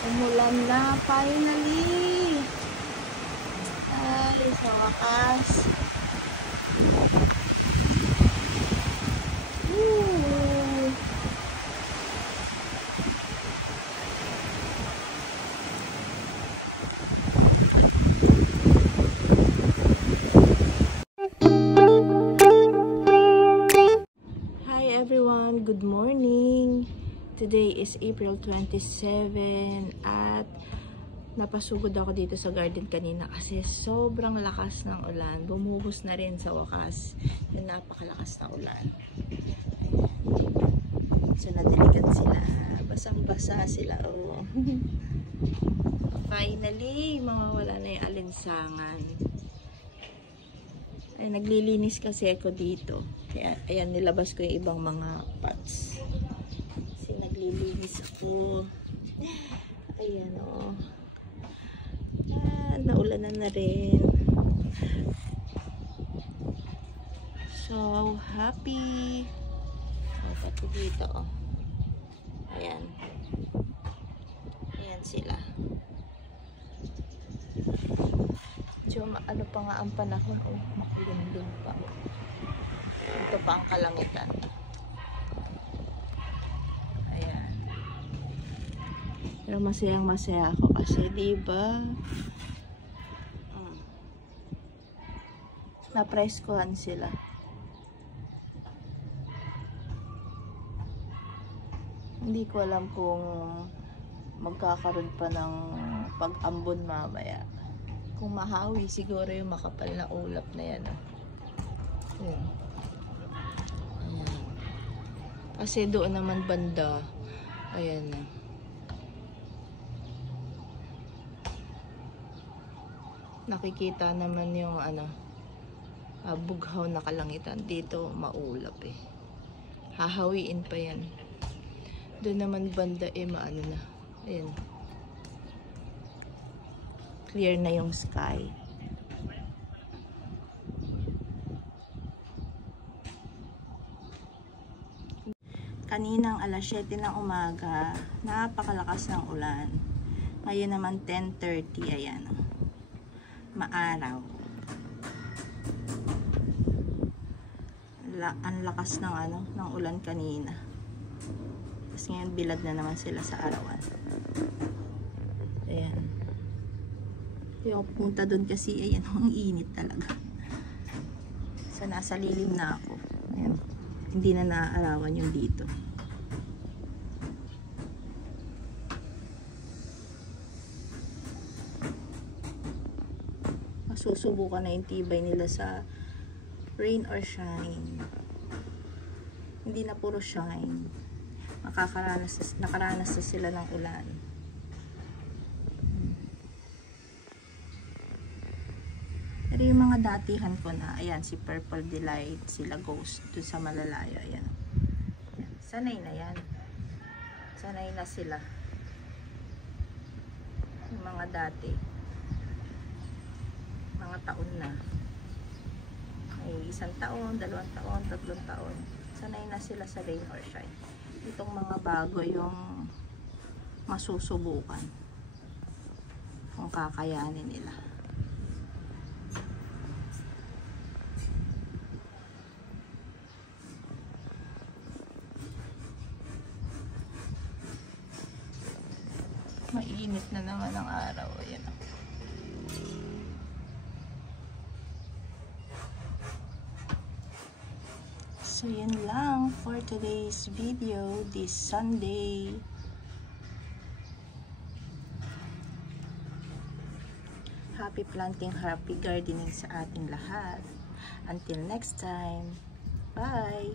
Umulan na, finally! Ay, sa wakas. Woo! Hi everyone, good morning! Today is April 27 at napasugod ako dito sa garden kanina kasi sobrang lakas ng ulan. Bumuhos na rin sa wakas yung napakalakas na ulan. So nadiligan sila. Basang-basa sila. Oh. Finally, mawawala na yung alinsangan. Ay, naglilinis kasi ako dito. Kaya, ayan, nilabas ko yung ibang mga pots. Kasi naglilinis ako. Ayan, oh. Naulanan na rin. So happy. So, pati dito, oh. Ayan. Ayan sila. So, ano pa nga ang panahon? Oh, makulundun pa. Ito pa ang kalangitan. Ayan. Pero masayang-masaya ako kasi, diba? Na-preskohan sila. Hindi ko alam kung magkakaroon pa ng pag-ambon mamaya. Kung mahawi, siguro yung makapal na ulap na yan. Ayan. Ayan. Kasi doon naman banda. Ayan na. Nakikita naman yung bughaw na kalangitan. Dito maulap eh. Hahawiin pa yan. Doon naman banda maano na. Ayan. Clear na yung sky. Kaninang alas 7 ng umaga, napakalakas ng ulan. Ngayon naman 10:30, ayan. Maaraw. Ang lakas ng ng ulan kanina. Tapos ngayon bilad na naman sila sa arawan. Ayan. Yung punta doon kasi, ayan, ang init talaga. So, nasa lilim na ako. Ayan. Hindi na naaarawan yung dito. Masusubukan na yung tibay nila sa rain or shine. Hindi na puro shine. Nakaranas na sila ng ulan. Pero yung mga datihan ko na, ayan, si Purple Delight, sila Ghost, dun sa malalayo, ayan. Sanay na yan. Sanay na sila. Yung mga dati. Mga taon na. Ay, 1 taon, 2 taon, 3 taon. Sanay na sila sa rain or shine. Itong mga bago yung masusubukan. Kung kakayanin nila. Mainit na naman ang araw. Ayan. So, yun lang for today's video this Sunday. Happy planting, happy gardening sa ating lahat. Until next time. Bye!